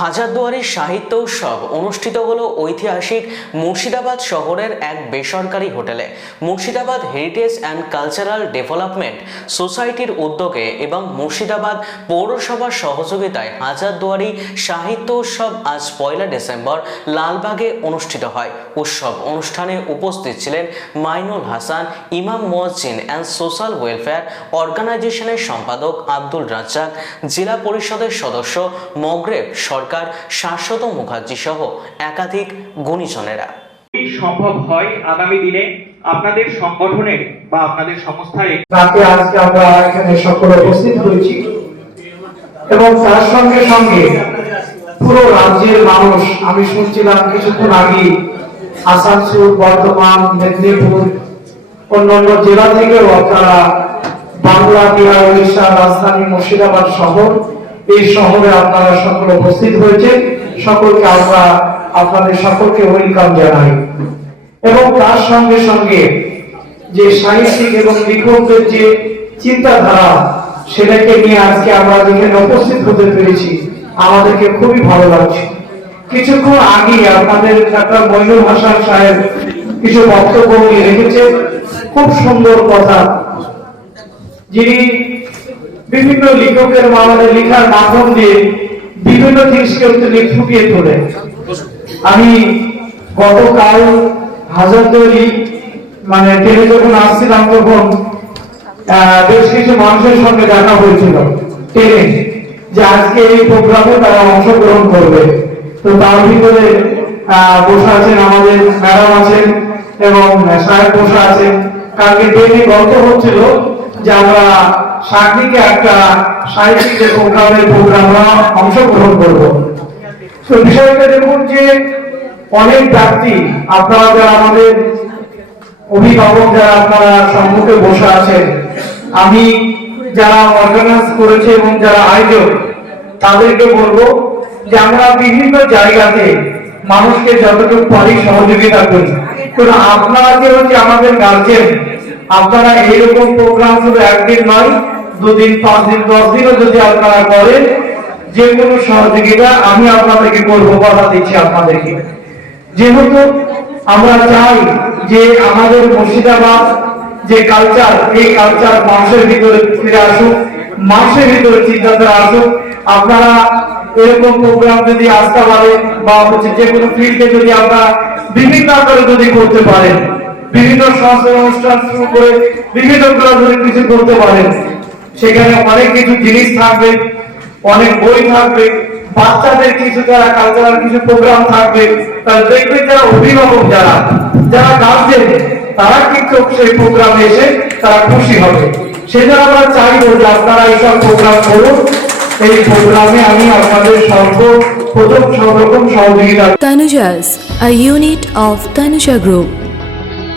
হাজারদুয়ারি সাহিত্য উৎসব অনুষ্ঠিত হলো ঐতিহাসিক মুর্শিদাবাদ শহরের এক বেসরকারি হোটেলে। Murshidabad heritage and cultural development সোসাইটির উদ্যোগে এবং মুর্শিদাবাদ পৌরসভার সহযোগিতায় হাজারদুয়ারি সাহিত্য উৎসব আজ পয়লা ডিসেম্বর লালবাগে অনুষ্ঠিত হয়। উৎসব অনুষ্ঠানে উপস্থিত ছিলেন মাইনুল হাসান, ইমাম মোয়াজ্জিন অ্যান্ড সোশ্যাল ওয়েলফেয়ার অর্গানাইজেশনের সম্পাদক আব্দুল রাজ্জাক, জেলা পরিষদের সদস্য মগরেব সরকার শাশ্বত মুখার্জি সহ একাধিক গুণীজনেরা। সম্ভব হয় আগামী দিনে আপনাদের সংগঠনের বা আপনাদের সংস্থার তাকে আজকে আমরা এখানে সকলে উপস্থিত হয়েছি। এবং তার সঙ্গে সঙ্গে পুরো রাজ্যের মানুষ আমি শুনছিলাম কিছুক্ষণ আগে আসানসোল বর্ধমান মেদিনীপুর অন্যান্য জেলা থেকেও আপনারা বাংলা বিহার উড়িষ্যা রাজধানী মুর্শিদাবাদ শহর এই শহরে আপনারা সকলে উপস্থিত হয়েছে। সকলকে আমরা আপনাদের সকলকে ওয়েলকাম জানাই। এবং তার সঙ্গে সঙ্গে যে সাহিত্যিক এবং লেখকদের যে চিন্তাধারা, সেটাকে নিয়ে আজকে আমরা যেখানে উপস্থিত হতে পেরেছি, আমাদেরকে খুবই ভালো লাগছে। কিছুক্ষণ আগে আপনাদের ডাক্তার মইনুল হাসান সাহেব কিছু বক্তব্য নিয়ে রেখেছে খুব সুন্দর কথা। যিনি বিভিন্ন লেখকের আমাদের লেখার মাধ্যম দিয়ে বিভিন্ন জিনিসকে তিনি ফুটিয়ে তোলে। আমি গতকাল হাজারদুয়ারি মানে ট্রেনে যখন আসছিলাম তখন বেশ কিছু মানুষের সঙ্গে দেখা হয়েছিল ট্রেনে যে আজকে এই প্রোগ্রামে তারা অংশগ্রহণ করবে। তো তার ভিতরে বসে আছেন আমাদের ম্যাডাম আছেন এবং সাহেব বসে আছেন। কালকে ট্রেনে গল্প হচ্ছিল যে আমরা সাকরিকে একটা সাহিত্যিক প্রোগ্রামের প্রোগ্রামরা অংশগ্রহণ তো বিষয়টা দেখুন যে অনেক ব্যক্তি, আপনারা যারা আমাদের অভিভাবক যারা আপনারা সম্মুখে বসে আছেন, আমি যারা অর্গানাইজ করেছে এবং যারা আয়োজক, তাদেরকে বলব যে আমরা বিভিন্ন জায়গাতে মানুষকে যতটুকু পারি সহযোগিতা করি। কিন্তু আপনারা যে হচ্ছে আমাদের গার্জেন আপনারা এইরকম প্রোগ্রাম শুধু একদিন নয়, দুদিন, পাঁচ দিন, দশ দিনও যদি আপনারা করেন, যে কোনো সহযোগিতা আমি আপনাদেরকে করব কথা দিচ্ছি আপনাদেরকে। যেহেতু আমরা চাই যে আমাদের মুর্শিদাবাদ যে কালচার এই কালচার মানুষের ভিতরে ফিরে আসুক, মানুষের ভিতরে চিন্তাধারা আসুক, আপনারা এরকম প্রোগ্রাম যদি আসতে পারেন, বা হচ্ছে যে কোনো ফিল্ডে যদি আমরা বিভিন্ন আকারে যদি করতে পারেন বিভিন্ন সংস্থার অনুষ্ঠান শুরু করে বিভিন্ন যদি কিছু করতে পারেন সেখানে অনেক কিছু জিনিস থাকবে অনেক বই থাকবে বাচ্চাদের কিছু যারা কালচারাল কিছু প্রোগ্রাম থাকবে। তাহলে দেখবেন যারা অভিভাবক যারা যারা গার্জেন তারা কিন্তু সেই প্রোগ্রামে এসে তারা খুশি হবে। সেজন্য আমরা চাইব যে আপনারা এইসব প্রোগ্রাম করুন। এই প্রোগ্রামে আমি আপনাদের সর্ব প্রথম সব রকম সহযোগিতা Tanuja's, a unit of Tanuja Group.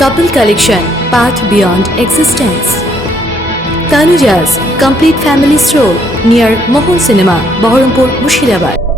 Couple collection, path beyond existence. Tanuja's complete family stroll near Mohol Cinema, Baharampur, Mushirabad.